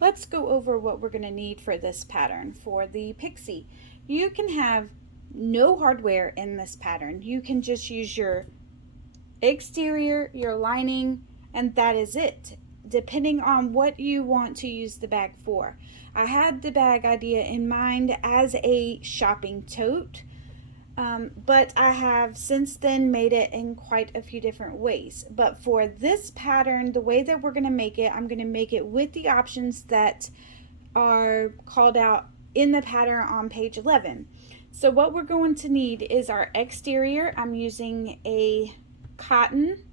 let's go over what we're going to need for this pattern for the Pixie. You can have no hardware in this pattern. You can just use your exterior, your lining, and that is it, depending on what you want to use the bag for. I had the bag idea in mind as a shopping tote, but I have since then made it in quite a few different ways. But for this pattern, the way that we're going to make it, I'm going to make it with the options that are called out in the pattern on page 11. So what we're going to need is our exterior. I'm using a cotton,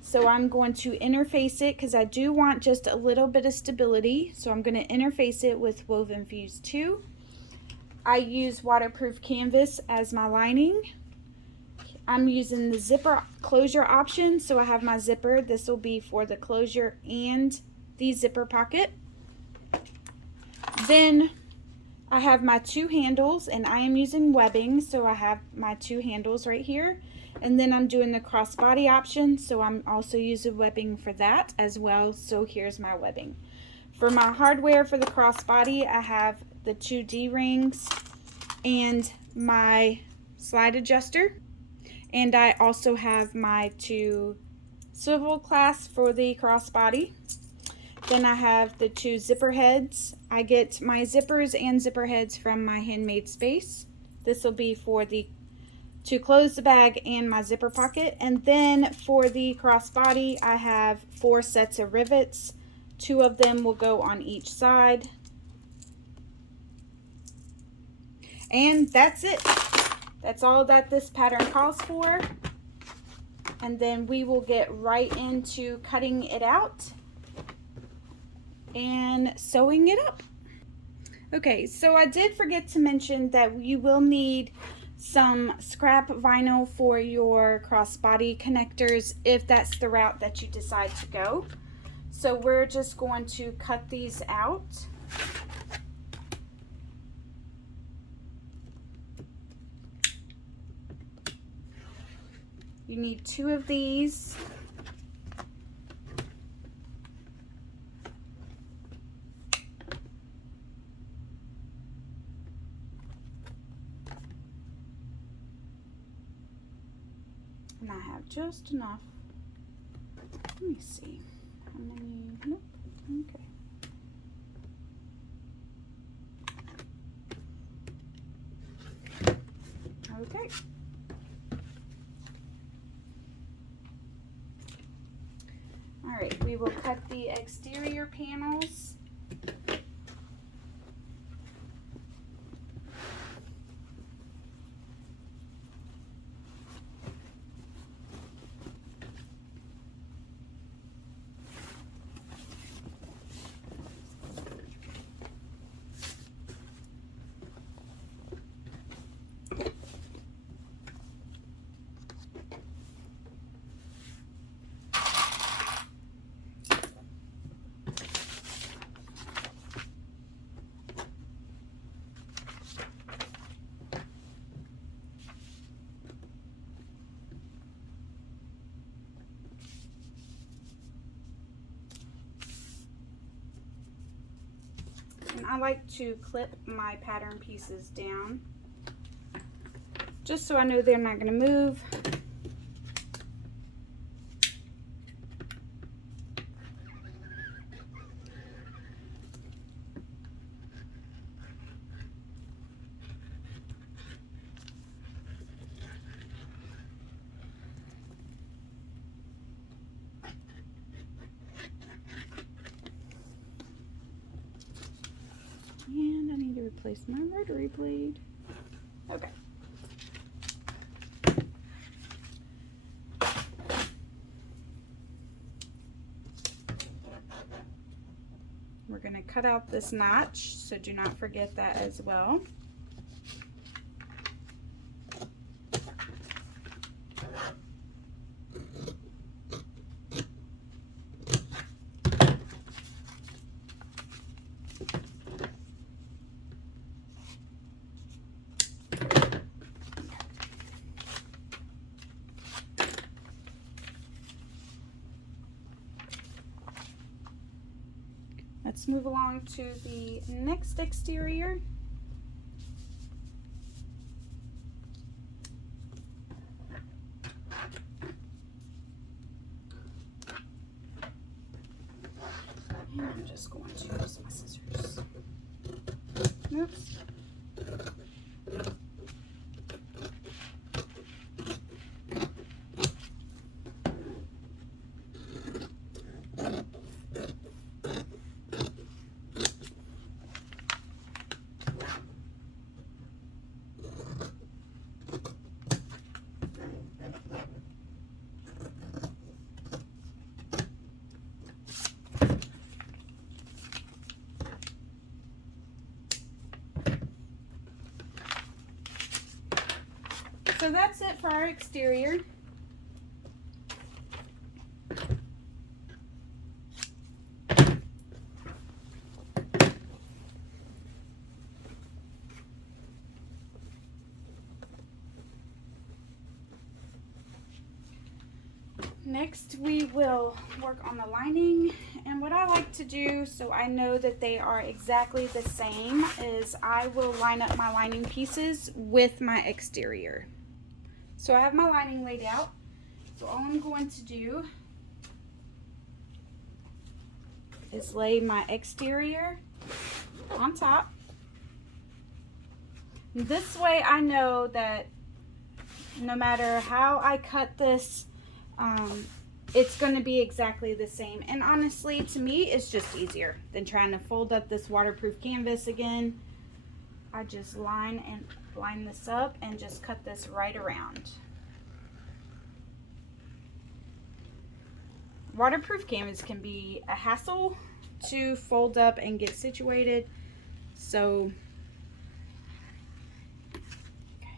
so I'm going to interface it because I do want just a little bit of stability, so I'm going to interface it with Woven Fuse 2. I use waterproof canvas as my lining. I'm using the zipper closure option, so I have my zipper. This will be for the closure and the zipper pocket. Then I have my two handles, and I am using webbing, so I have my two handles right here. And then I'm doing the crossbody option, so I'm also using webbing for that as well. So here's my webbing. For my hardware for the crossbody, I have the two D-rings and my slide adjuster. And I also have my two swivel clasps for the crossbody. Then I have the two zipper heads. I get my zippers and zipper heads from my Handmade Space. This will be for the to close the bag and my zipper pocket. And then for the crossbody, I have 4 sets of rivets. 2 of them will go on each side. And that's it. That's all that this pattern calls for. And then we will get right into cutting it out and sewing it up. Okay, so I did forget to mention that you will need some scrap vinyl for your crossbody connectors if that's the route that you decide to go. So we're just going to cut these out. You need 2 of these. And I have just enough. Let me see. How many? Nope. Okay. Okay. All right, we will cut the exterior panels. And I like to clip my pattern pieces down just so I know they're not going to move. And I need to replace my rotary blade. Okay. We're going to cut out this notch, so do not forget that as well. Let's let's move along to the next exterior. And I'm just going to use my scissors. Oops. So that's it for our exterior. Next, we will work on the lining, and what I like to do so I know that they are exactly the same is I will line up my lining pieces with my exterior. So I have my lining laid out, so all I'm going to do is lay my exterior on top. This way I know that no matter how I cut this, it's going to be exactly the same. And honestly, to me, it's just easier than trying to fold up this waterproof canvas again. I just line this up and just cut this right around. Waterproof canvas can be a hassle to fold up and get situated. So, okay.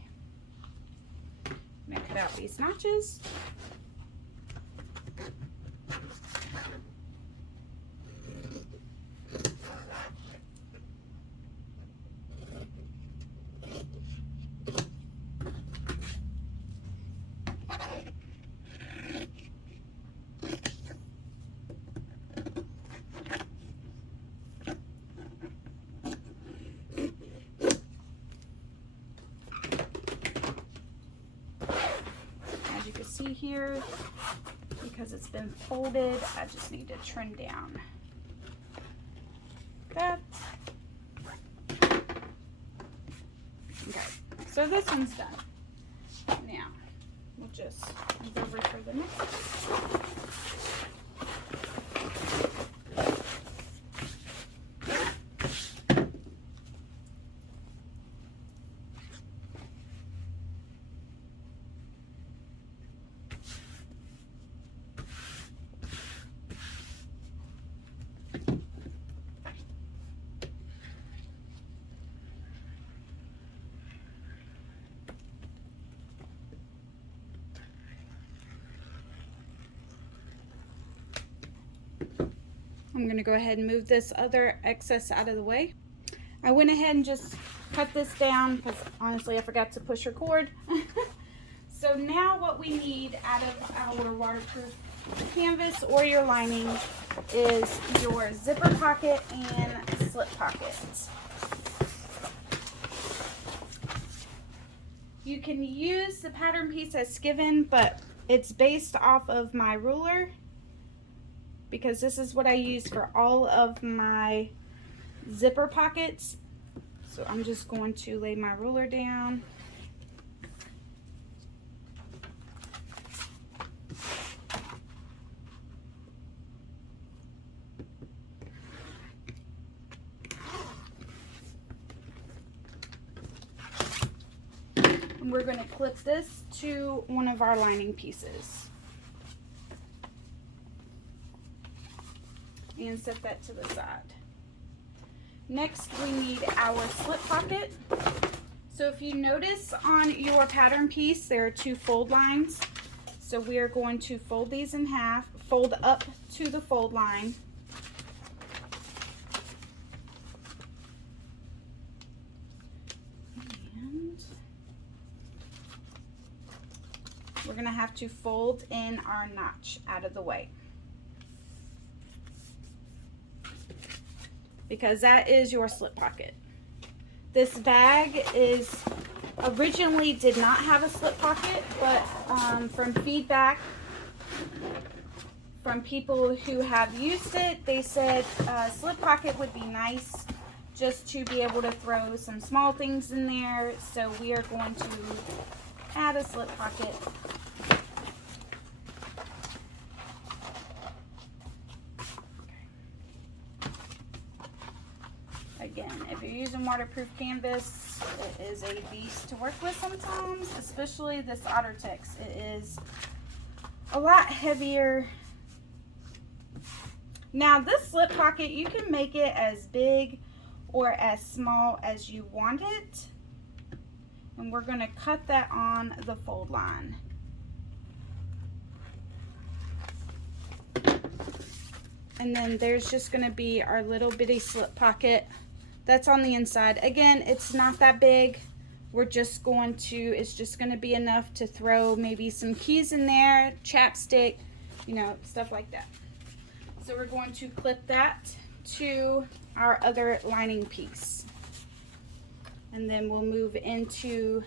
I'm going to cut out these notches. See here, because it's been folded, I just need to trim down that. Okay, so this one's done. Now we'll just move over for the next one. I'm going to go ahead and move this other excess out of the way. I went ahead and just cut this down because honestly I forgot to push record. So now what we need out of our waterproof canvas or your lining is your zipper pocket and slip pocket. You can use the pattern piece as given, but it's based off of my ruler, because this is what I use for all of my zipper pockets. So I'm just going to lay my ruler down. And we're going to clip this to one of our lining pieces. And set that to the side. Next, we need our slip pocket. So if you notice on your pattern piece, there are two fold lines. So we are going to fold these in half, fold up to the fold line. And we're going to have to fold in our notch out of the way. because that is your slip pocket. This bag is originally did not have a slip pocket, but from feedback from people who have used it, they said a slip pocket would be nice just to be able to throw some small things in there. So we are going to add a slip pocket. Again, if you're using waterproof canvas, it is a beast to work with sometimes, especially this OtterTex. It is a lot heavier. Now this slip pocket, you can make it as big or as small as you want it. And we're going to cut that on the fold line. And then there's just going to be our little bitty slip pocket that's on the inside. Again, it's not that big. We're just going to, it's just going to be enough to throw maybe some keys in there, chapstick, you know, stuff like that. So we're going to clip that to our other lining piece. And then we'll move into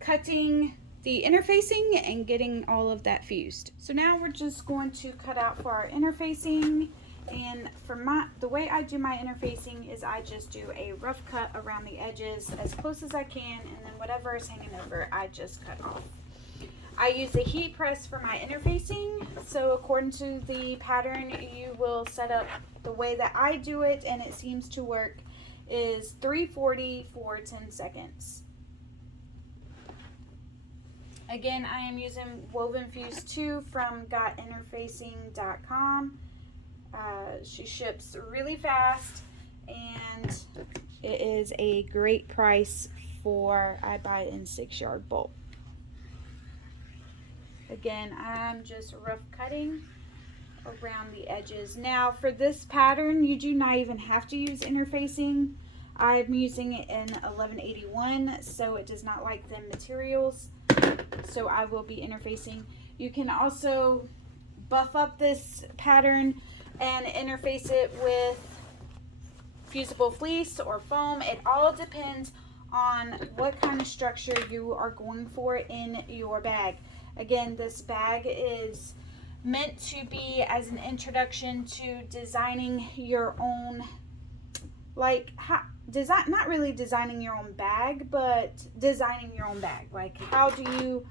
cutting the interfacing and getting all of that fused. So now we're just going to cut out for our interfacing. And for the way I do my interfacing is I just do a rough cut around the edges as close as I can, and then whatever is hanging over, I just cut off. I use a heat press for my interfacing, so according to the pattern, you will set up the way that I do it, and it seems to work, is 340 for 10 seconds. Again, I am using Woven Fuse 2 from gotinterfacing.com. She ships really fast, and it is a great price for, I buy it in 6-yard bulk. Again, I'm just rough cutting around the edges. Now for this pattern, you do not even have to use interfacing. I'm using it in 1181, so it does not like them materials, so I will be interfacing. You can also buff up this pattern and interface it with fusible fleece or foam. It all depends on what kind of structure you are going for in your bag. Again, this bag is meant to be as an introduction to designing your own, like, not really designing your own bag, but designing your own bag. Like, how do you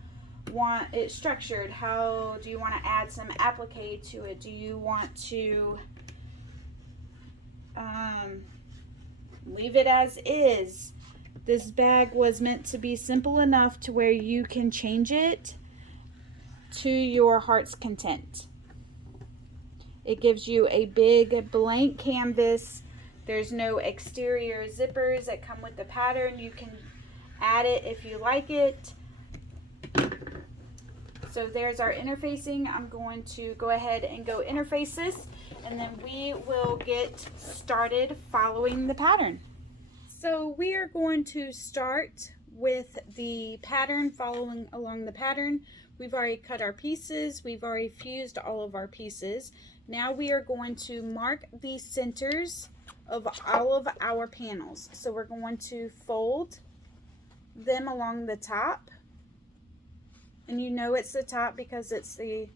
want it structured? How do you want to add some applique to it? Do you want to leave it as is? This bag was meant to be simple enough to where you can change it to your heart's content. It gives you a big blank canvas. There's no exterior zippers that come with the pattern. You can add it if you like it. So there's our interfacing. I'm going to go ahead and go interface this, and then we will get started following the pattern. So we are going to start with the pattern, following along the pattern. We've already cut our pieces. We've already fused all of our pieces. Now we are going to mark the centers of all of our panels. So we're going to fold them along the top. And you know it's the top because it's the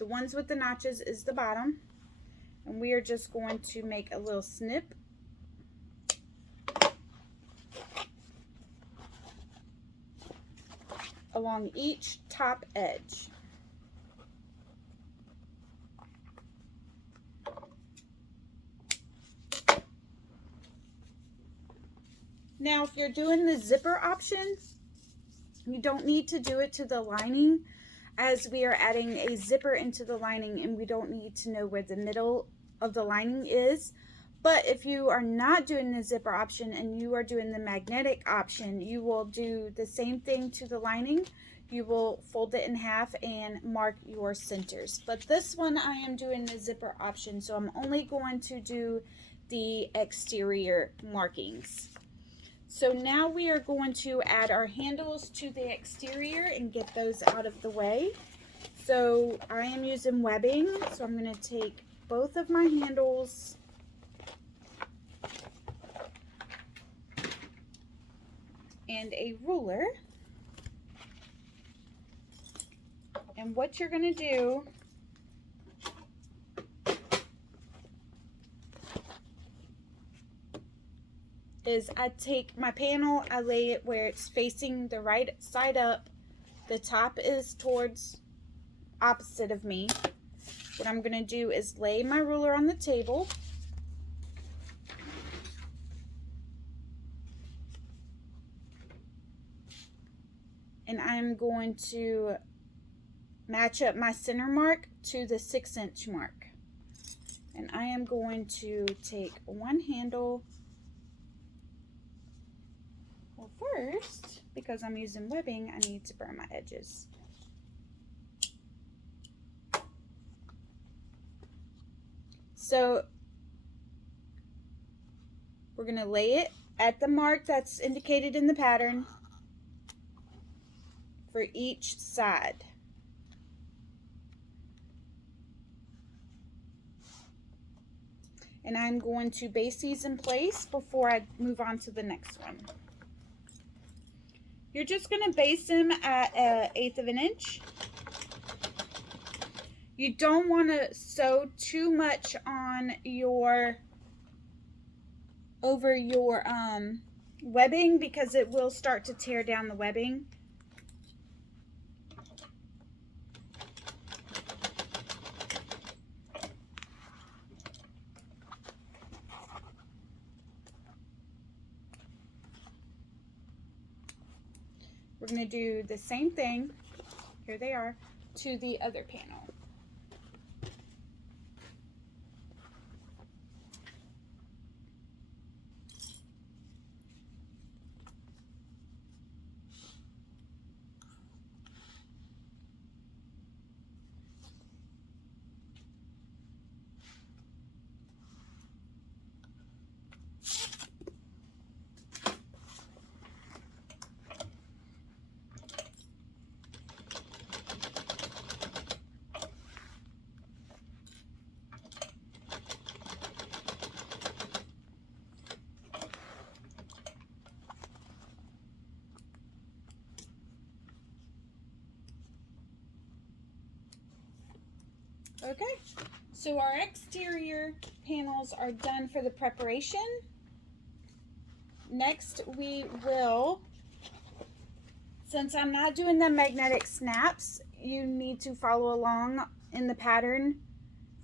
ones with the notches is the bottom. And we are just going to make a little snip. Along each top edge. Now, if you're doing the zipper option, you don't need to do it to the lining, as we are adding a zipper into the lining and we don't need to know where the middle of the lining is. But if you are not doing the zipper option and you are doing the magnetic option, you will do the same thing to the lining. You will fold it in half and mark your centers. But this one I am doing the zipper option, so I'm only going to do the exterior markings. So now we are going to add our handles to the exterior and get those out of the way. So I am using webbing, so I'm going to take both of my handles and a ruler. And what you're going to do is I take my panel, I lay it where it's facing the right side up. The top is towards opposite of me. What I'm going to do is lay my ruler on the table. And I'm going to match up my center mark to the 6-inch mark. And I am going to take one handle. Well, first, because I'm using webbing, I need to burn my edges. So we're going to lay it at the mark that's indicated in the pattern for each side. And I'm going to base these in place before I move on to the next one. You're just going to base them at 1/8 of an inch. You don't want to sew too much on your over your webbing, because it will start to tear down the webbing. We're going to do the same thing, here they are, to the other panel. Okay, so our exterior panels are done for the preparation. Next we will, since I'm not doing the magnetic snaps, you need to follow along in the pattern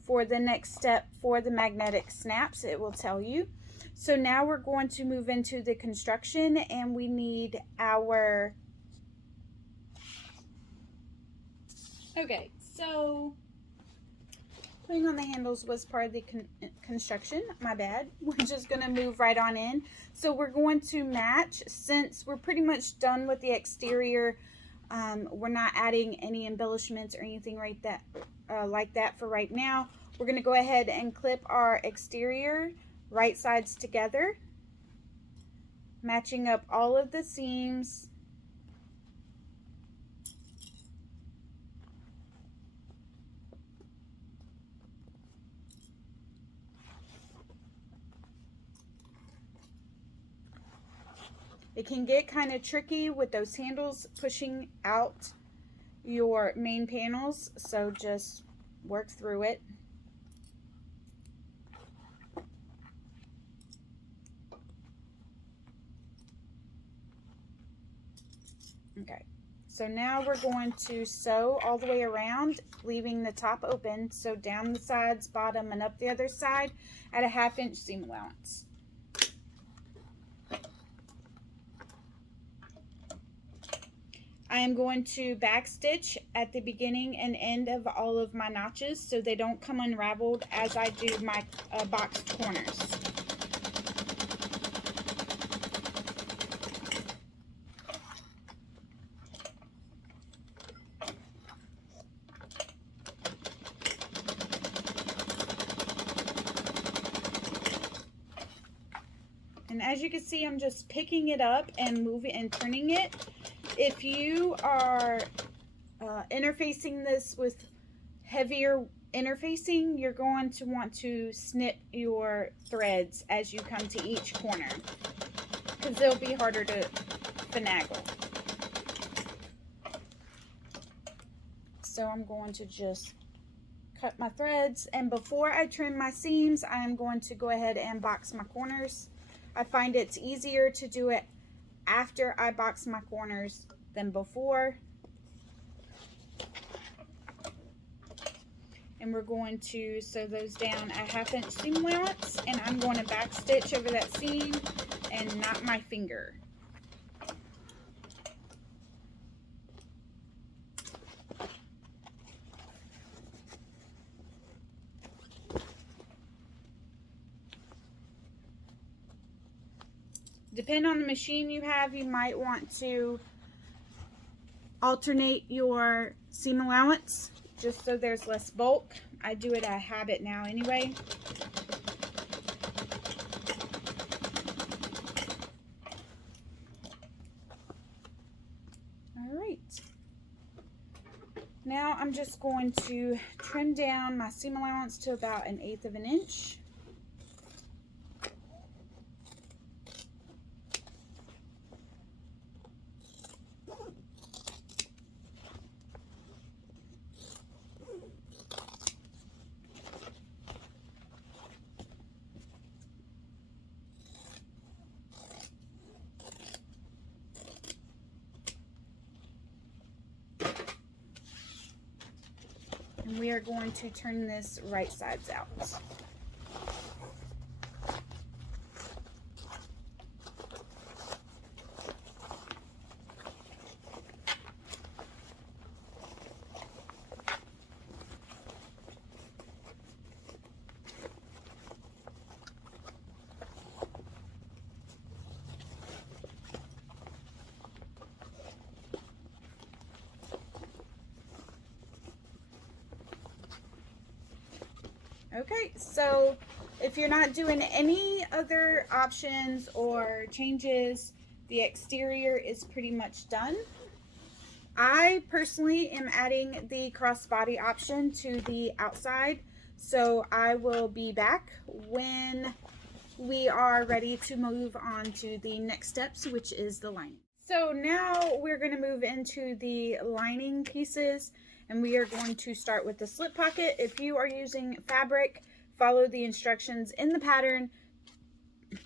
for the next step for the magnetic snaps. It will tell you. So now we're going to move into the construction, and we need our, okay, so putting on the handles was part of the construction, my bad. We're just going to move right on in. So we're going to match, since we're pretty much done with the exterior. We're not adding any embellishments or anything like that for right now. We're going to go ahead and clip our exterior right sides together, matching up all of the seams. It can get kind of tricky with those handles pushing out your main panels, so just work through it. Okay, so now we're going to sew all the way around, leaving the top open, so down the sides, bottom, and up the other side at a 1/2 inch seam allowance. I am going to backstitch at the beginning and end of all of my notches so they don't come unraveled as I do my boxed corners. And as you can see, I'm just picking it up and moving and turning it. If you are interfacing this with heavier interfacing, you're going to want to snip your threads as you come to each corner, because they'll be harder to finagle. So I'm going to just cut my threads, and before I trim my seams, I am going to go ahead and box my corners. I find it's easier to do it after I box my corners than before. And we're going to sew those down a 1/2 inch seam allowance, and I'm going to back stitch over that seam and not my finger. Depending on the machine you have, you might want to alternate your seam allowance just so there's less bulk. I do it out of habit now anyway. Alright. Now I'm just going to trim down my seam allowance to about 1/8 of an inch. And we are going to turn this right sides out. Okay, so if you're not doing any other options or changes, the exterior is pretty much done. I personally am adding the crossbody option to the outside, so I will be back when we are ready to move on to the next steps, which is the lining. So now we're going to move into the lining pieces, and we are going to start with the slip pocket. If you are using fabric, follow the instructions in the pattern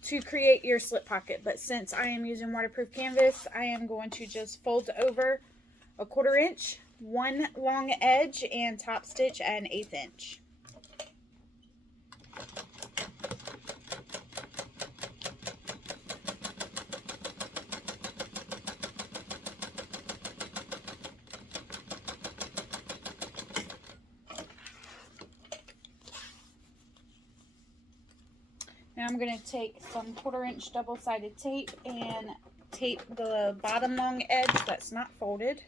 to create your slip pocket. But since I am using waterproof canvas, I am going to just fold over 1/4 inch, one long edge, and top stitch at 1/8 inch. Now I'm going to take some 1/4 inch double-sided tape and tape the bottom long edge that's not folded.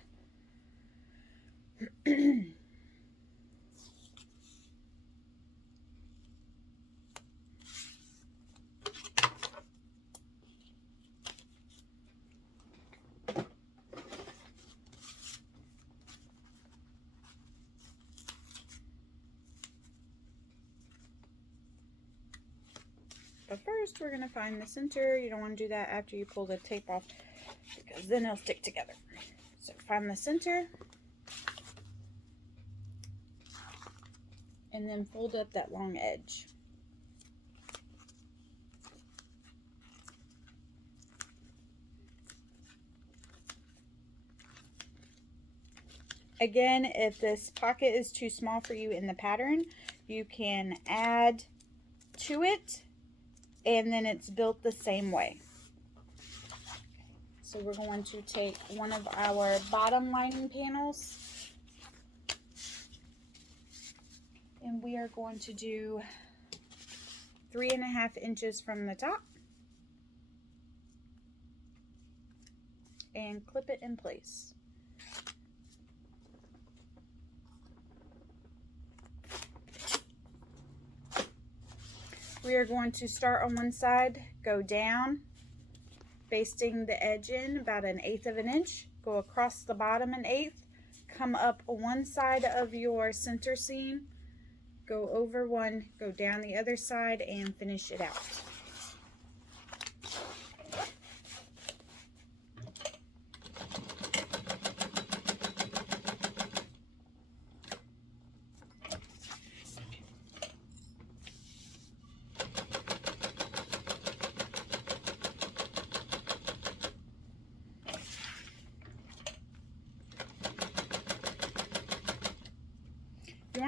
But first, we're going to find the center. You don't want to do that after you pull the tape off, because then it'll stick together. So find the center, and then fold up that long edge. Again, if this pocket is too small for you in the pattern, you can add to it, and then it's built the same way. So we're going to take one of our bottom lining panels, and we are going to do 3.5 inches from the top and clip it in place. We are going to start on one side, go down, basting the edge in about 1/8 of an inch, go across the bottom 1/8, come up one side of your center seam, go over one, go down the other side, and finish it out.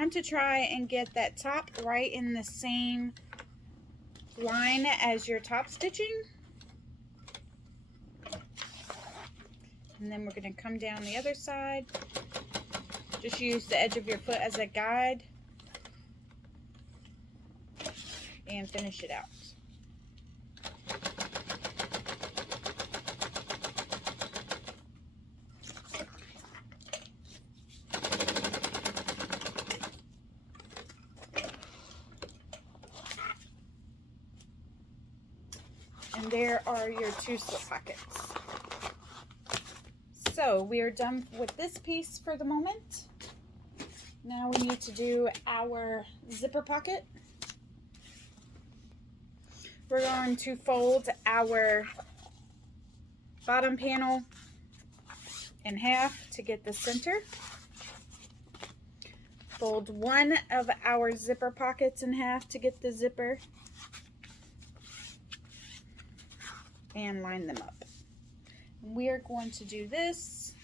want to try and get that top right in the same line as your top stitching. And then we're going to come down the other side. Just use the edge of your foot as a guide and finish it out. And there are your 2 slip pockets. So we are done with this piece for the moment. Now we need to do our zipper pocket. We're going to fold our bottom panel in half to get the center. Fold one of our zipper pockets in half to get the zipper. And line them up. We are going to do this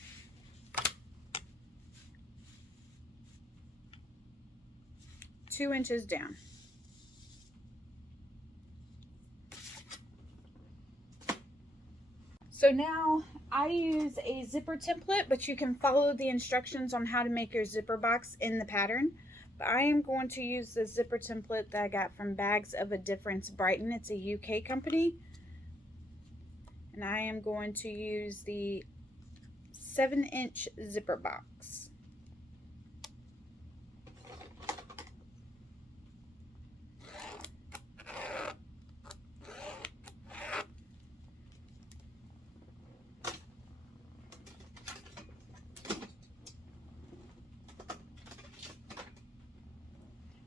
two inches down. So now I use a zipper template, but you can follow the instructions on how to make your zipper box in the pattern. But I am going to use the zipper template that I got from Bags of a Difference Brighton. It's a UK company. And I am going to use the 7-inch zipper box.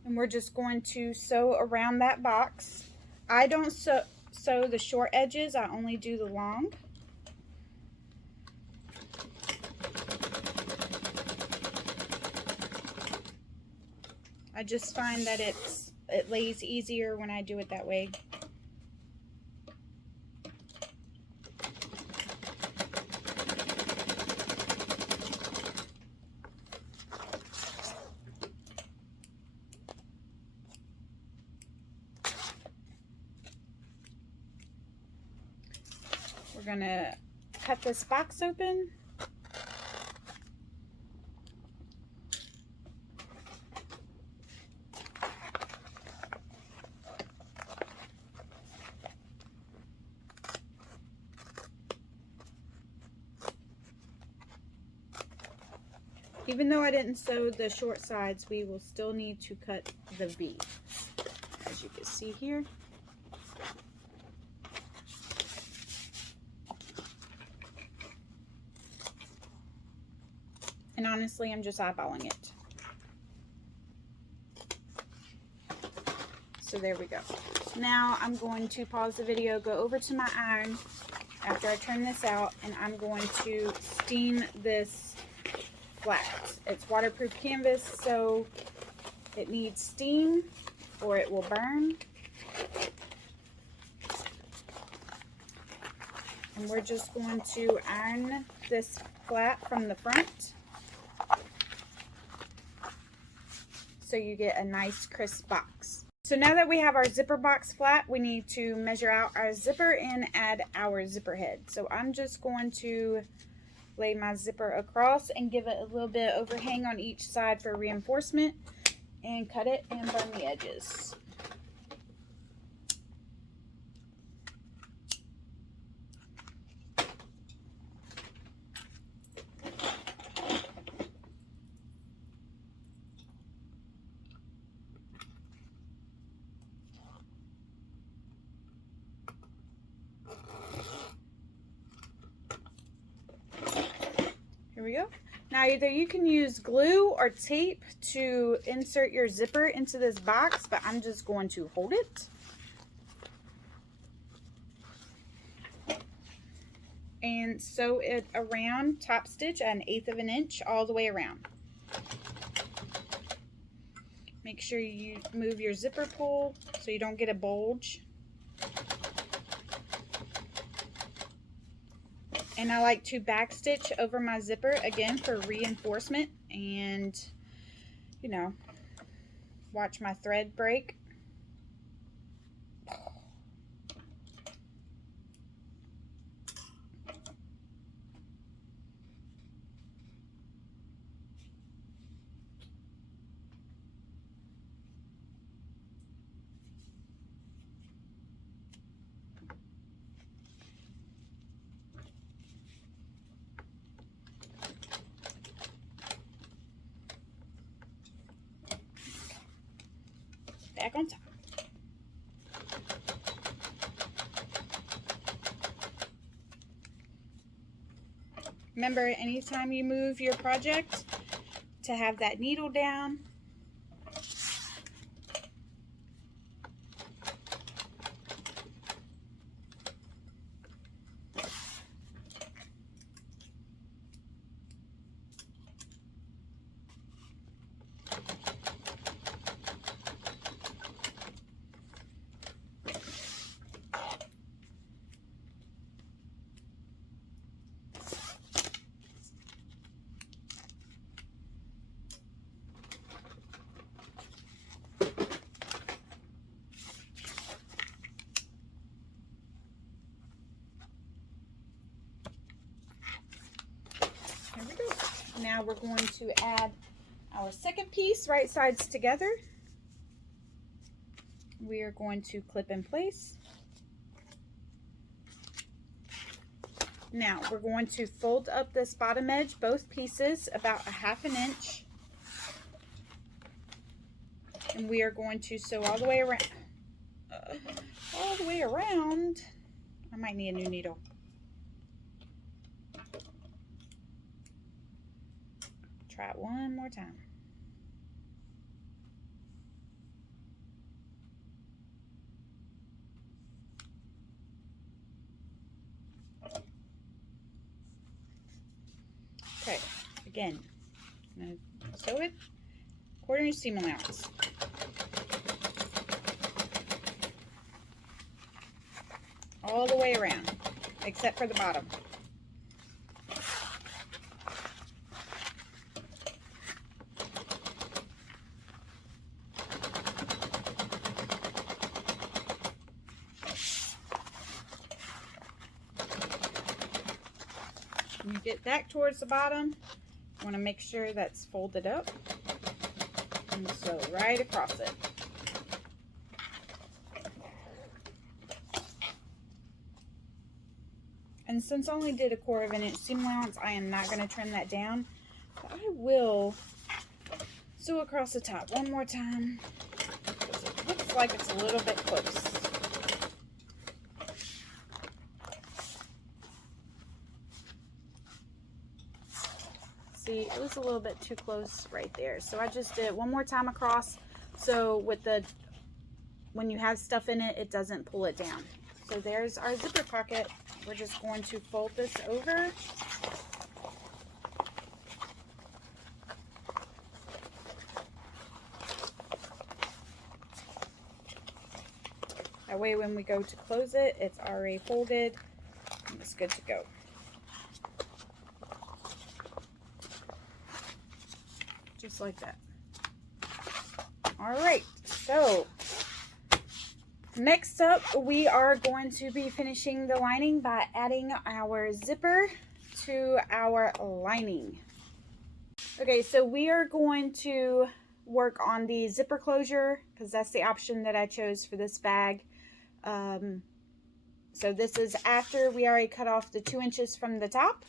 And we're just going to sew around that box. I don't sew the short edges, I only do the long. I just find that it lays easier when I do it that way. We're gonna cut this box open. Even though I didn't sew the short sides, we will still need to cut the V, as you can see here. And honestly, I'm just eyeballing it. So there we go. Now I'm going to pause the video, go over to my iron after I turn this out, and I'm going to steam this flat. It's waterproof canvas, so it needs steam or it will burn. And we're just going to iron this flat from the front, so you get a nice crisp box. So now that we have our zipper box flat, we need to measure out our zipper and add our zipper head. So I'm just going to lay my zipper across and give it a little bit of overhang on each side for reinforcement, and cut it and burn the edges. Here we go. Now either you can use glue or tape to insert your zipper into this box, but I'm just going to hold it. And sew it around, top stitch at 1/8 of an inch all the way around. Make sure you move your zipper pull so you don't get a bulge. And I like to back stitch over my zipper again for reinforcement, and you know, Watch my thread break. Back on top. Remember, anytime you move your project, to have that needle down. There we go. Now we're going to add our second piece, right sides together. We are going to clip in place. Now we're going to fold up this bottom edge, both pieces, about 1/2 inch. And we are going to sew all the way around. I might need a new needle. Try it one more time. Okay, again, I'm going to sew it 1/4 inch seam allowance. All the way around, except for the bottom. When you get back towards the bottom, you want to make sure that's folded up and sew right across it. And since I only did 1/4 inch seam allowance, I am not going to trim that down, but I will sew across the top one more time because it looks like it's a little bit close. See, it was a little bit too close right there. So I just did one more time across. So when you have stuff in it, it doesn't pull it down. So there's our zipper pocket. We're just going to fold this over. That way when we go to close it, it's already folded and it's good to go. Just like that. All right, so next up, we are going to be finishing the lining by adding our zipper to our lining. Okay, so we are going to work on the zipper closure because that's the option that I chose for this bag. So this is after we already cut off the 2 inches from the top.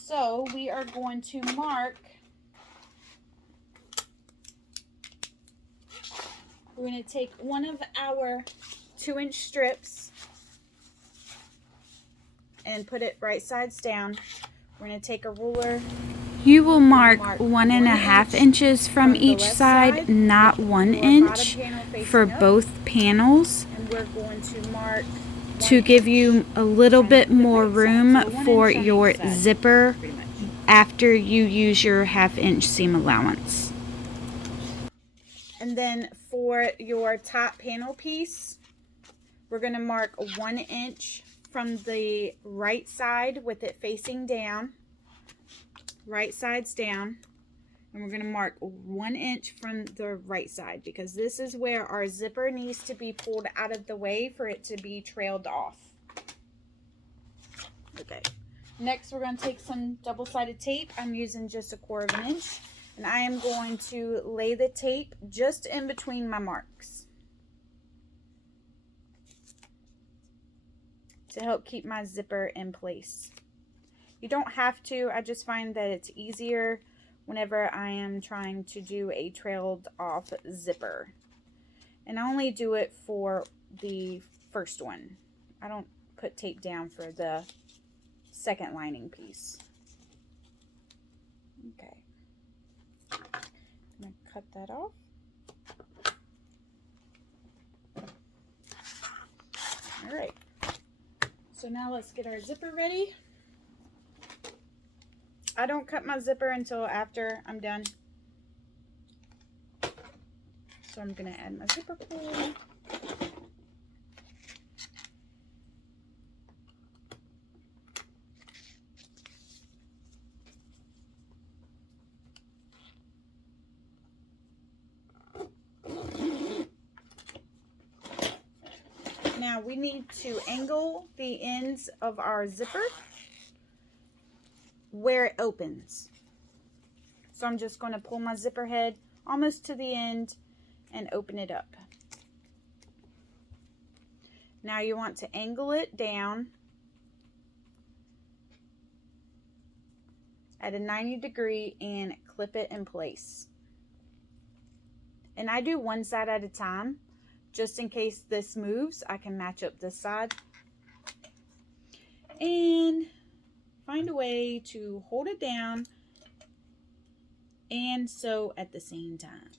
So we are going to mark. We're going to take one of our 2-inch strips and put it right sides down. We're going to take a ruler. You will mark 1.5 inches from each side, not 1 inch for both panels, And we're going to mark to give you a little bit more room for your zipper after you use your 1/2 inch seam allowance. And then for your top panel piece, we're going to mark 1 inch from the right side with it facing down, right sides down. And we're going to mark 1 inch from the right side because this is where our zipper needs to be pulled out of the way for it to be trailed off. Okay. Next, we're going to take some double-sided tape. I'm using just 1/4 inch. And I am going to lay the tape just in between my marks to help keep my zipper in place. You don't have to. I just find that it's easier whenever I am trying to do a trailed off zipper. And I only do it for the first one. I don't put tape down for the second lining piece. Okay. I'm going to cut that off. All right. So now let's get our zipper ready. I don't cut my zipper until after I'm done. So I'm going to add my zipper pull. Now we need to angle the ends of our zipper where it opens. So I'm just going to pull my zipper head almost to the end and open it up. Now you want to angle it down at a 90-degree and clip it in place. And I do one side at a time. Just in case this moves, I can match up this side. And find a way to hold it down and sew at the same time.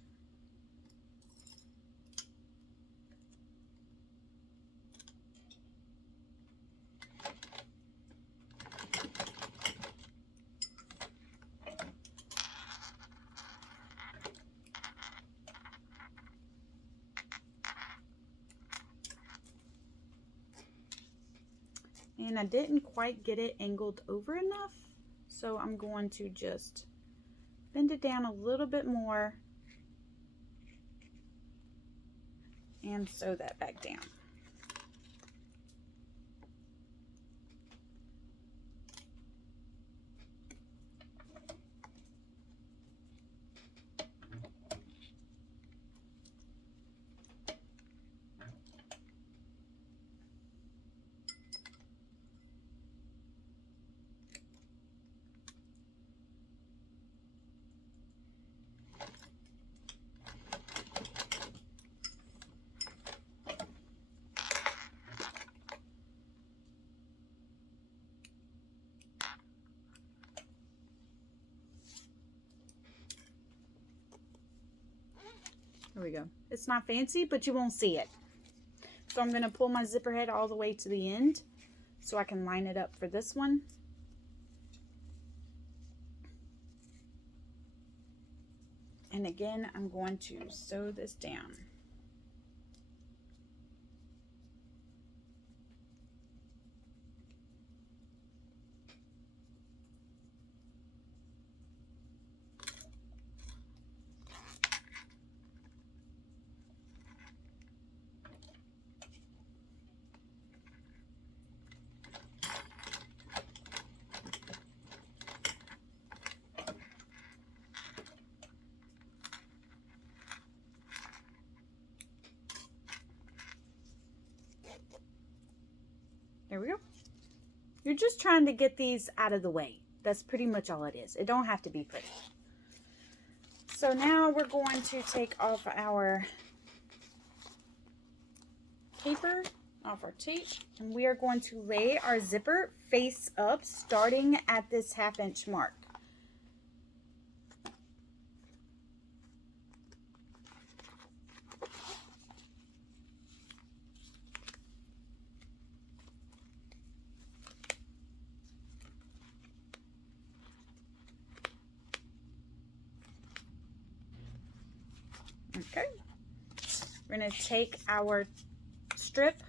And I didn't quite get it angled over enough, so I'm going to just bend it down a little bit more and sew that back down. There we go. It's not fancy, but you won't see it. So I'm going to pull my zipper head all the way to the end so I can line it up for this one. And again, I'm going to sew this down. There we go. You're just trying to get these out of the way. That's pretty much all it is. It don't have to be pretty. So now we're going to take off our paper, off our tape, and we are going to lay our zipper face up, starting at this 1/2 inch mark. Okay, we're going to take our strip,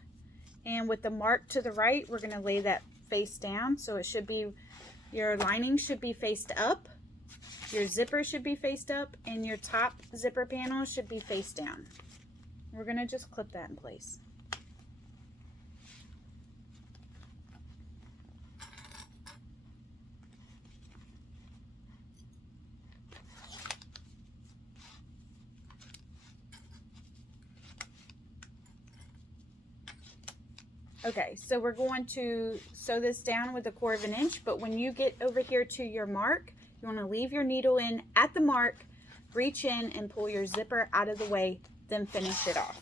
and with the mark to the right, we're going to lay that face down. So it should be, your lining should be faced up. Your zipper should be faced up and your top zipper panel should be face down. We're going to just clip that in place. Okay, so we're going to sew this down with 1/4 inch, but when you get over here to your mark, you want to leave your needle in at the mark, reach in and pull your zipper out of the way, then finish it off.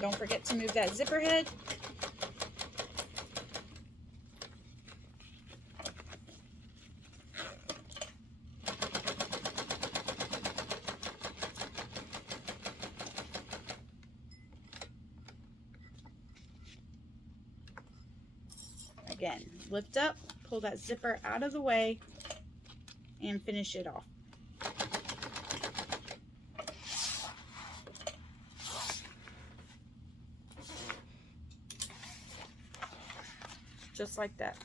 Don't forget to move that zipper head. Again, lift up, pull that zipper out of the way, and finish it off. Just like that.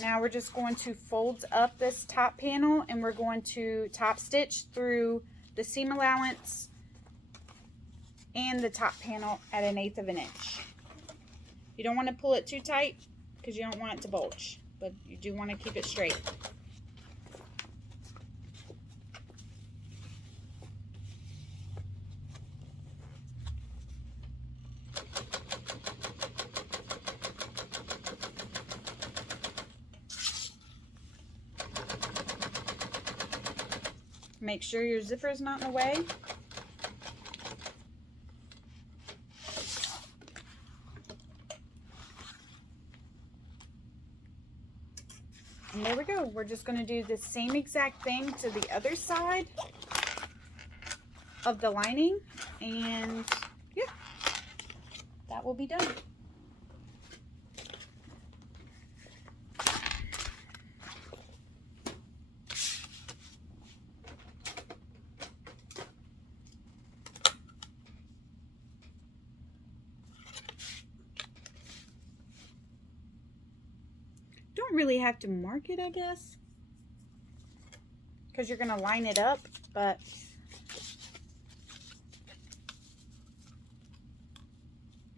Now we're just going to fold up this top panel and we're going to top stitch through the seam allowance and the top panel at 1/8 inch. You don't want to pull it too tight because you don't want it to bulge, but you do want to keep it straight. Make sure your zipper is not in the way. And there we go. We're just going to do the same exact thing to the other side of the lining, and yeah, that will be done. Don't really have to mark it, I guess, because you're going to line it up, but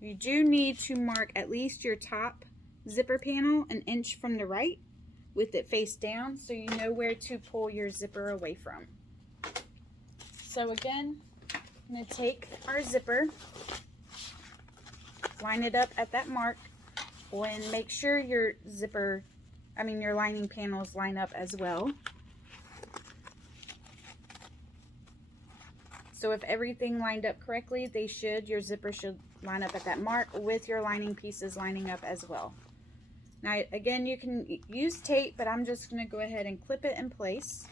you do need to mark at least your top zipper panel 1 inch from the right with it face down so you know where to pull your zipper away from. So again, I'm going to take our zipper, line it up at that mark, and make sure your your lining panels line up as well. So if everything lined up correctly, your zipper should line up at that mark with your lining pieces lining up as well. Now again, you can use tape, but I'm just going to go ahead and clip it in place.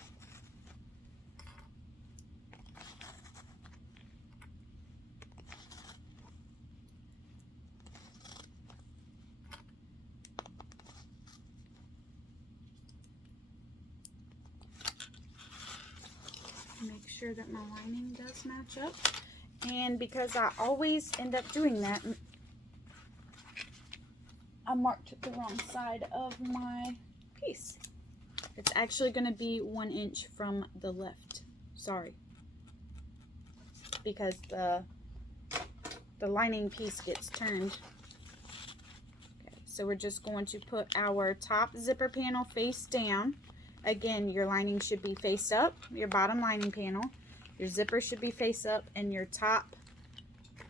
Make sure that my lining does match up, and because I always end up doing that, I marked the wrong side of my piece. It's actually going to be 1 inch from the left, sorry, because the lining piece gets turned. Okay, so we're just going to put our top zipper panel face down. Again, your lining should be face up, your bottom lining panel. Your zipper should be face up, and your top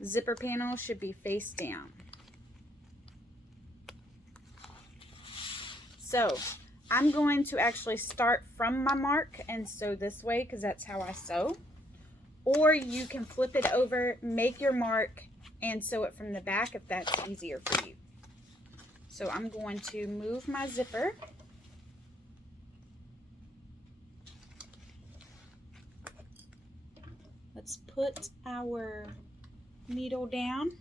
zipper panel should be face down. So, I'm going to actually start from my mark and sew this way because that's how I sew. Or you can flip it over, make your mark, and sew it from the back if that's easier for you. So, I'm going to move my zipper. Let's put our needle down.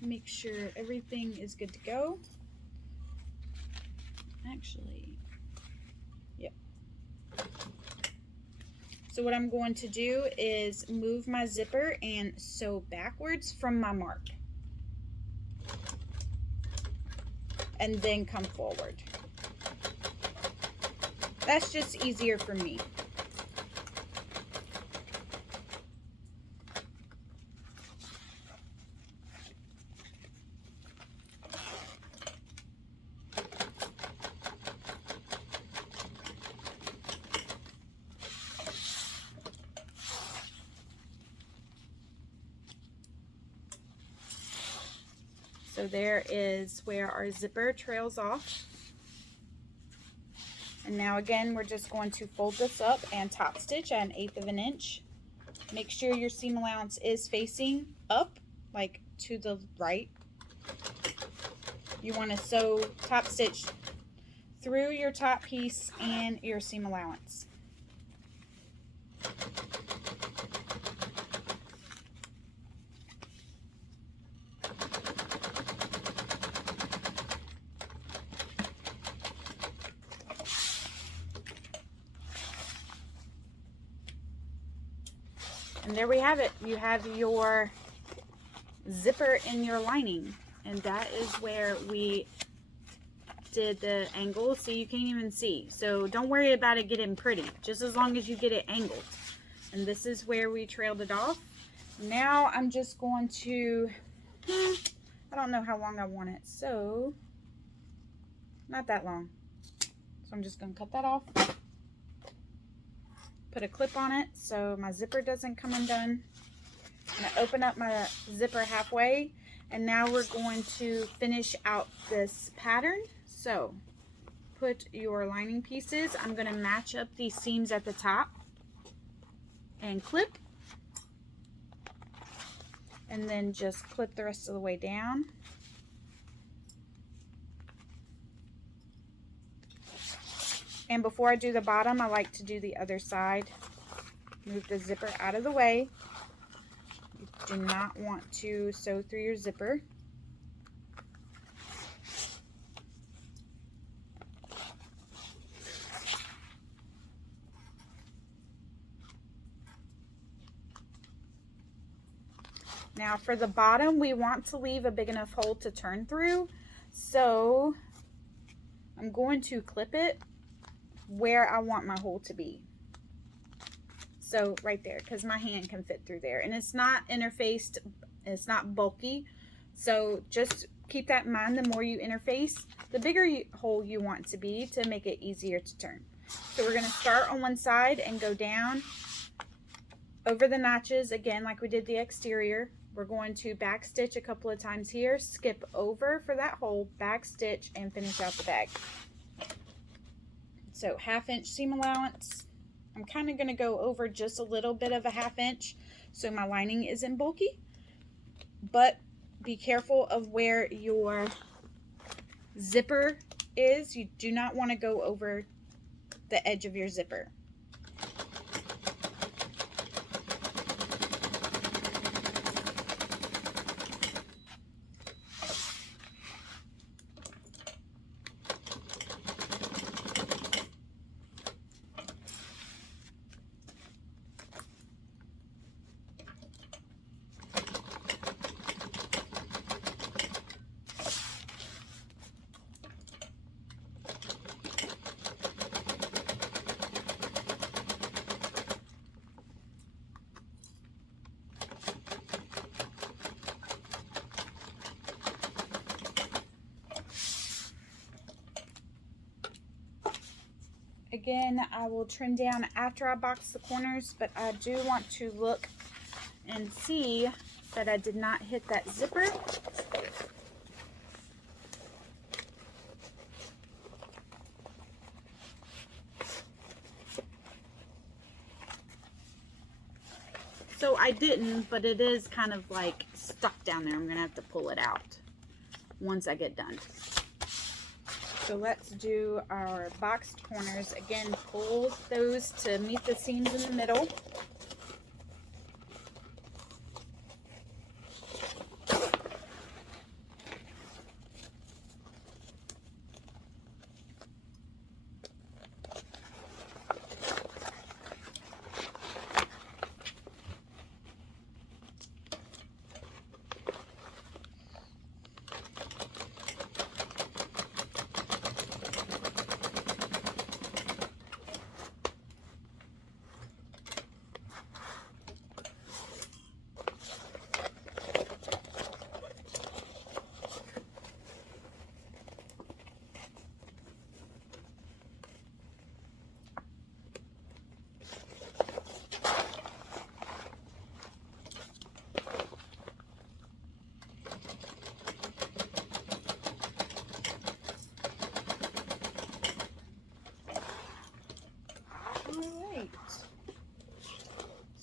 Make sure everything is good to go. Actually, yep. So So what I'm going to do is move my zipper and sew backwards from my mark. And then come forward. That's just easier for me. So there is where our zipper trails off. And now again, we're just going to fold this up and top stitch at 1/8 of an inch. Make sure your seam allowance is facing up, like to the right. You want to sew top stitch through your top piece and your seam allowance. And there we have it. You have your zipper in your lining. And that is where we did the angle. See, you can't even see. So don't worry about it getting pretty, just as long as you get it angled. And this is where we trailed it off. Now I'm just going to, I don't know how long I want it. So, not that long. So I'm just going to cut that off. Put a clip on it so my zipper doesn't come undone. I'm going to open up my zipper halfway, and now we're going to finish out this pattern. So put your lining pieces. I'm going to match up these seams at the top and clip, and then just clip the rest of the way down. And before I do the bottom, I like to do the other side. Move the zipper out of the way. You do not want to sew through your zipper. Now for the bottom, we want to leave a big enough hole to turn through. So I'm going to clip it where I want my hole to be. So right there, because my hand can fit through there, and it's not interfaced, it's not bulky. So just keep that in mind. The more you interface, the bigger hole you want to be to make it easier to turn. So we're going to start on one side and go down over the notches again like we did the exterior. We're going to back stitch a couple of times here, skip over for that hole, back stitch, and finish out the bag. So 1/2 inch seam allowance. I'm kind of going to go over just a little bit of a 1/2 inch so my lining isn't bulky, but be careful of where your zipper is. You do not want to go over the edge of your zipper. Again, I will trim down after I box the corners, but I do want to look and see that I did not hit that zipper. So I didn't, but it is kind of like stuck down there. I'm going to have to pull it out once I get done. So let's do our boxed corners. Again, pull those to meet the seams in the middle.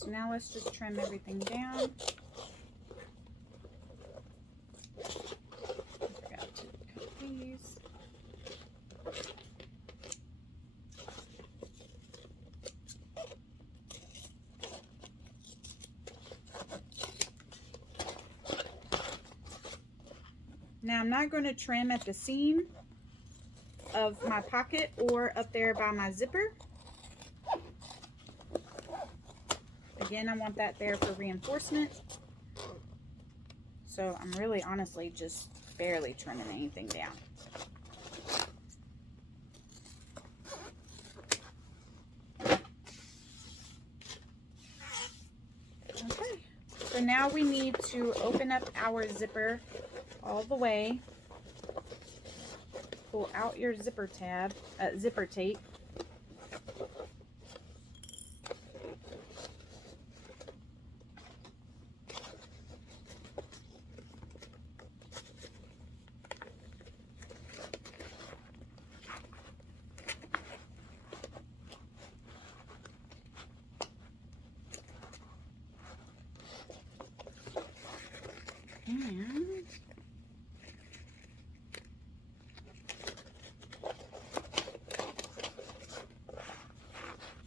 So now let's just trim everything down. I forgot to cut these. Now I'm not going to trim at the seam of my pocket or up there by my zipper. Again, I want that there for reinforcement. So I'm really honestly just barely trimming anything down. Okay, so now we need to open up our zipper all the way. Pull out your zipper tape. And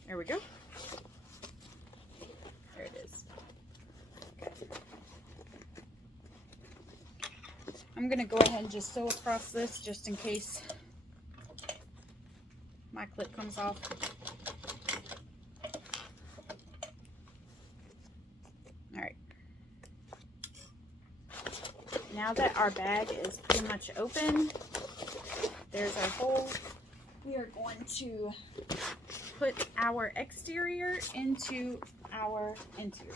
there we go. There it is. Okay. I'm going to go ahead and just sew across this just in case my clip comes off. All right. Now that our bag is pretty much open, there's our hole. We are going to put our exterior into our interior.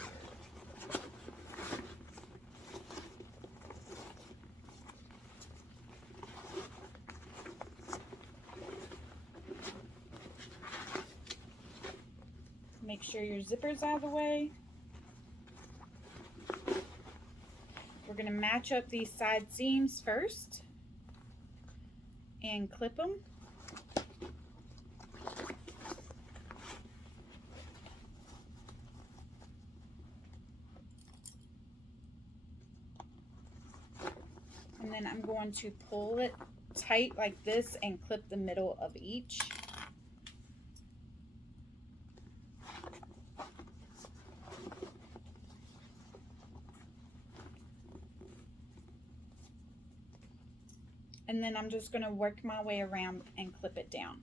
Make sure your zipper's out of the way. We're going to match up these side seams first and clip them. And then I'm going to pull it tight like this and clip the middle of each. And then I'm just going to work my way around and clip it down.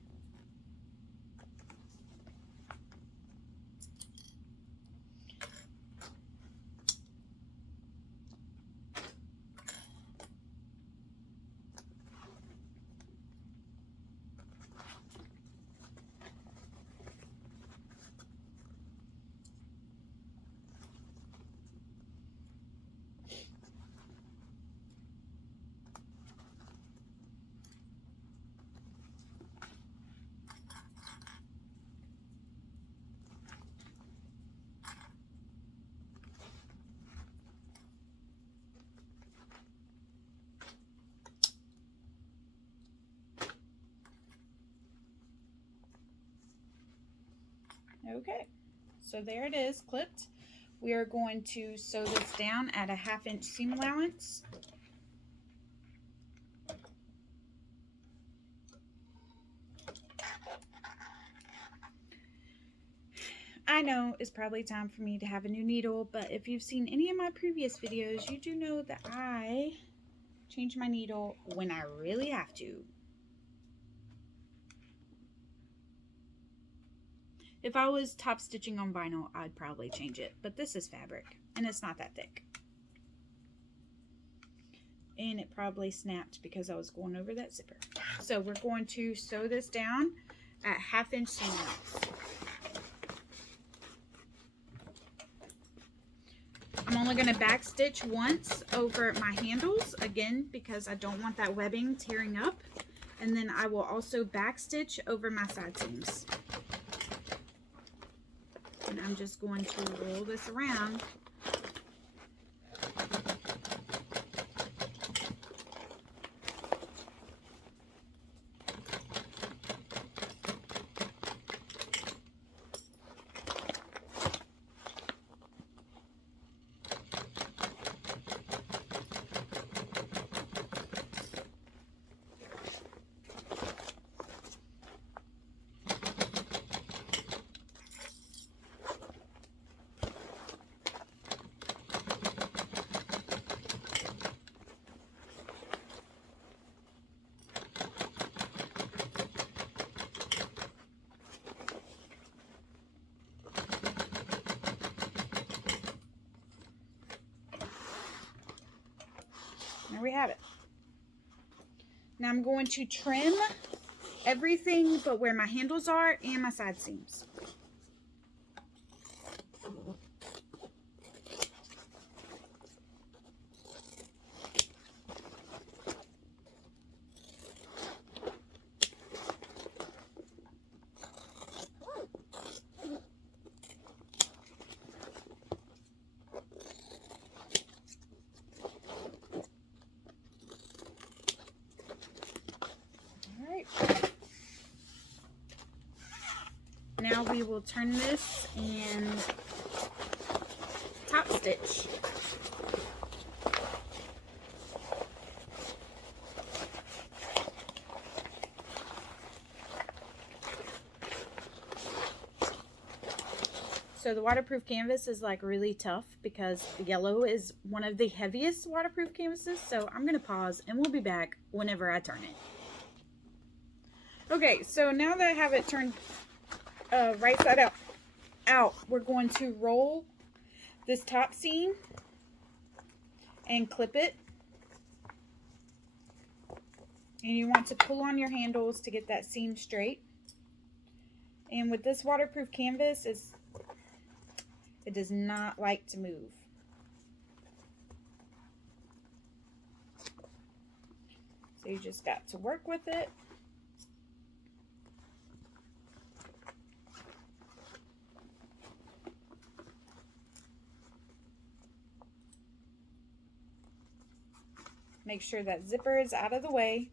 Okay, so there it is, clipped. We are going to sew this down at a 1/2 inch seam allowance. I know it's probably time for me to have a new needle, but if you've seen any of my previous videos, you do know that I change my needle when I really have to. If I was top stitching on vinyl, I'd probably change it, but this is fabric and it's not that thick. And it probably snapped because I was going over that zipper. So we're going to sew this down at 1/2 inch seam allowance. I'm only going to back stitch once over my handles, again, because I don't want that webbing tearing up. And then I will also back stitch over my side seams. And I'm just going to roll this around. there we have it. Now I'm going to trim everything but where my handles are and my side seams. Now we will turn this and top stitch. So the waterproof canvas is like really tough because the yellow is one of the heaviest waterproof canvases. So I'm going to pause and we'll be back whenever I turn it. Okay, so now that I have it turned right side out, we're going to roll this top seam and clip it. And you want to pull on your handles to get that seam straight. And with this waterproof canvas, it does not like to move. So you just got to work with it. Make sure that zipper is out of the way.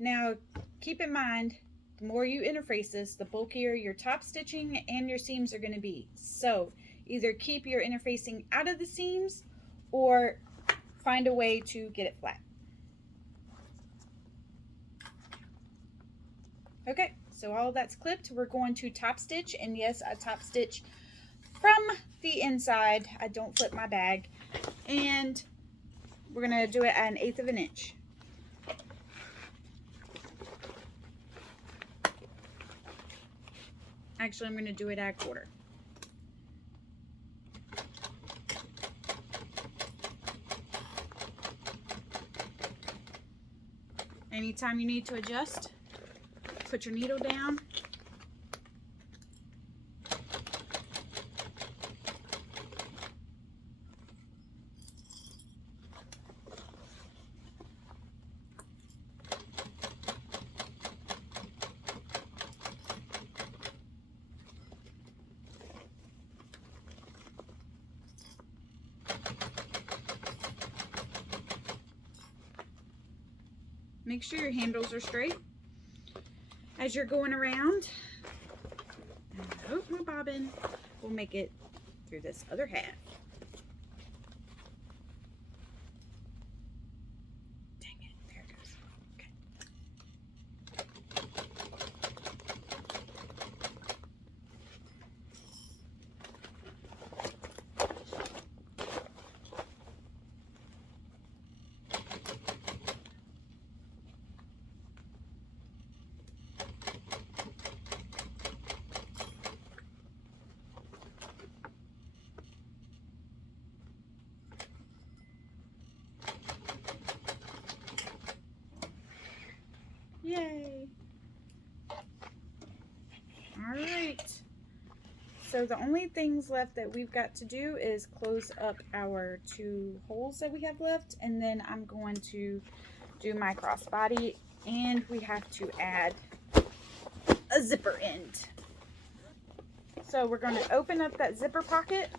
Now, keep in mind, the more you interface this, the bulkier your top stitching and your seams are going to be. So, either keep your interfacing out of the seams or find a way to get it flat. Okay, so all that's clipped. We're going to top stitch, and yes, I top stitch from the inside. I don't flip my bag. And we're going to do it at 1/8 of an inch. Actually, I'm going to do it at 1/4. Anytime you need to adjust, put your needle down. Make sure your handles are straight as you're going around. Oh, my bobbin. We'll make it through this other half. Dang it, there it goes. Okay. Yay! Alright, so the only things left that we've got to do is close up our 2 holes that we have left, and then I'm going to do my crossbody, and we have to add a zipper end. So we're going to open up that zipper pocket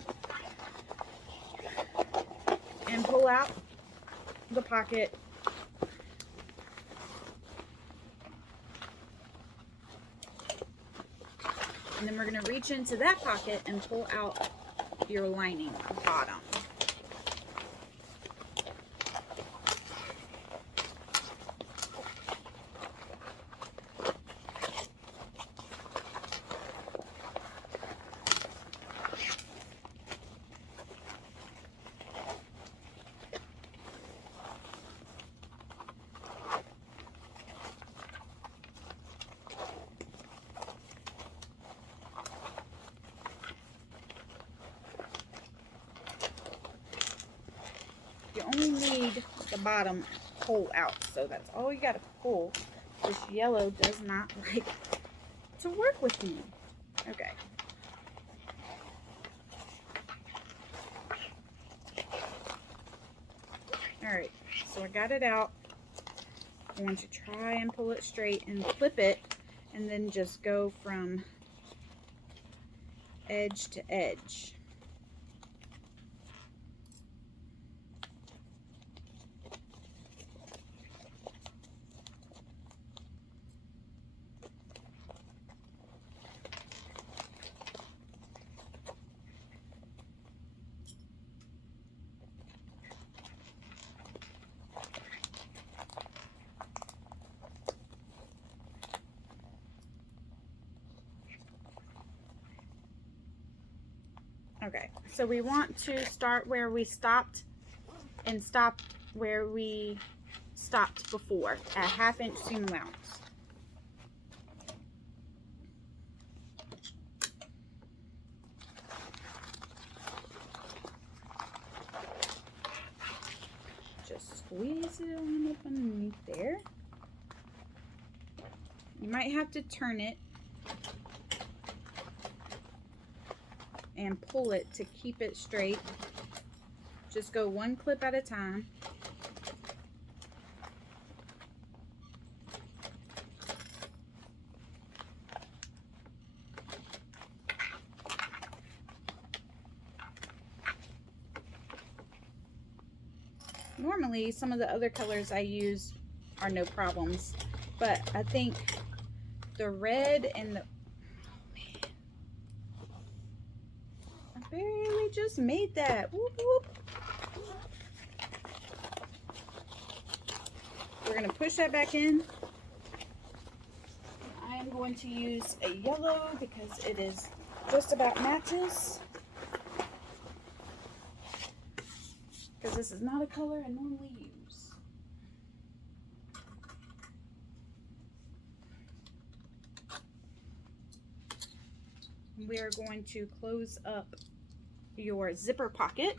and pull out the pocket. And then we're going to reach into that pocket and pull out your lining bottom. bottom hole out. So that's all you got to pull. This yellow does not like to work with me. Okay. Alright, so I got it out. I want you to try and pull it straight and clip it, and then just go from edge to edge. Okay, so we want to start where we stopped and stop where we stopped before at 1/2 inch seam allowance. Just squeeze it on up underneath there. You might have to turn it and pull it to keep it straight. Just go one clip at a time. Normally, some of the other colors I use are no problems, but I think the red and the, oh man, I barely just made that. Whoop, whoop. We're going to push that back in. I am going to use a yellow because it is just about matches. Because this is not a color I normally use. We are going to close up your zipper pocket.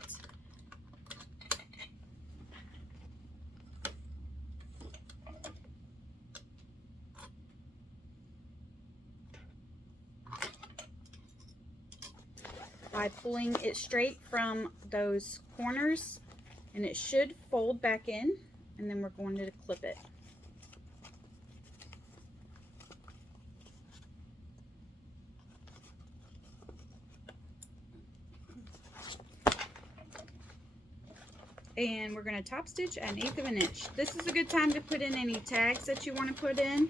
By pulling it straight from those corners, and it should fold back in, and then we're going to clip it. And we're going to top stitch at 1/8 of an inch. This is a good time to put in any tags that you want to put in.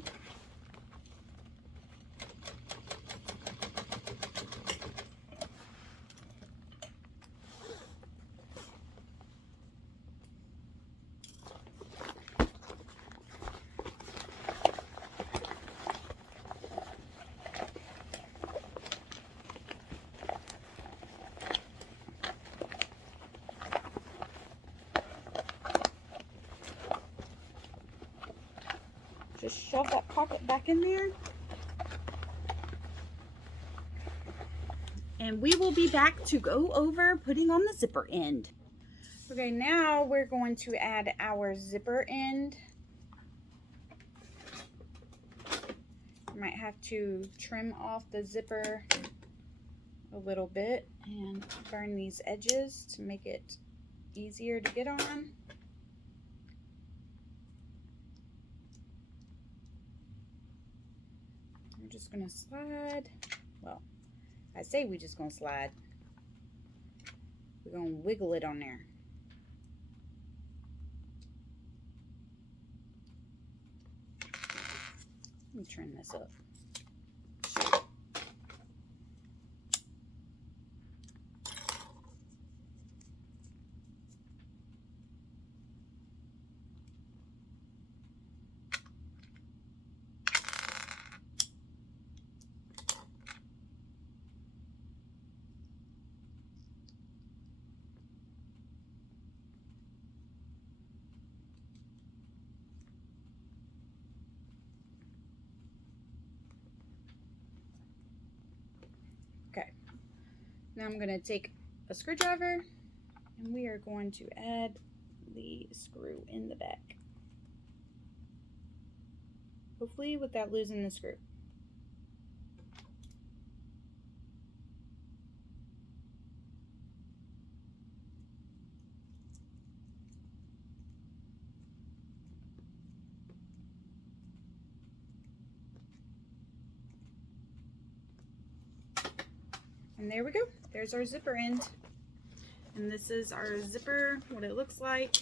Just shove that pocket back in there. And we will be back to go over putting on the zipper end. Okay, now we're going to add our zipper end. You might have to trim off the zipper a little bit and burn these edges to make it easier to get on. We're just gonna slide. Well, I say we're just gonna slide. We're gonna wiggle it on there. Let me turn this up. Okay, now I'm going to take a screwdriver and we are going to add the screw in the back. Hopefully without losing the screw. And there we go. There's our zipper end. And this is our zipper, what it looks like.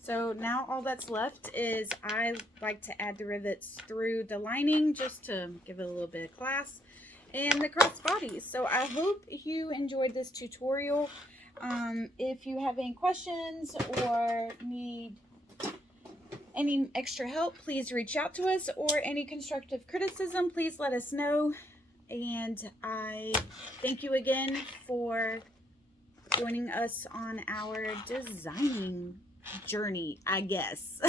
So now all that's left is I like to add the rivets through the lining just to give it a little bit of class, and the crossbodies. So I hope you enjoyed this tutorial. If you have any questions or need any extra help, please reach out to us, or any constructive criticism, please let us know. And I thank you again for joining us on our designing journey, I guess.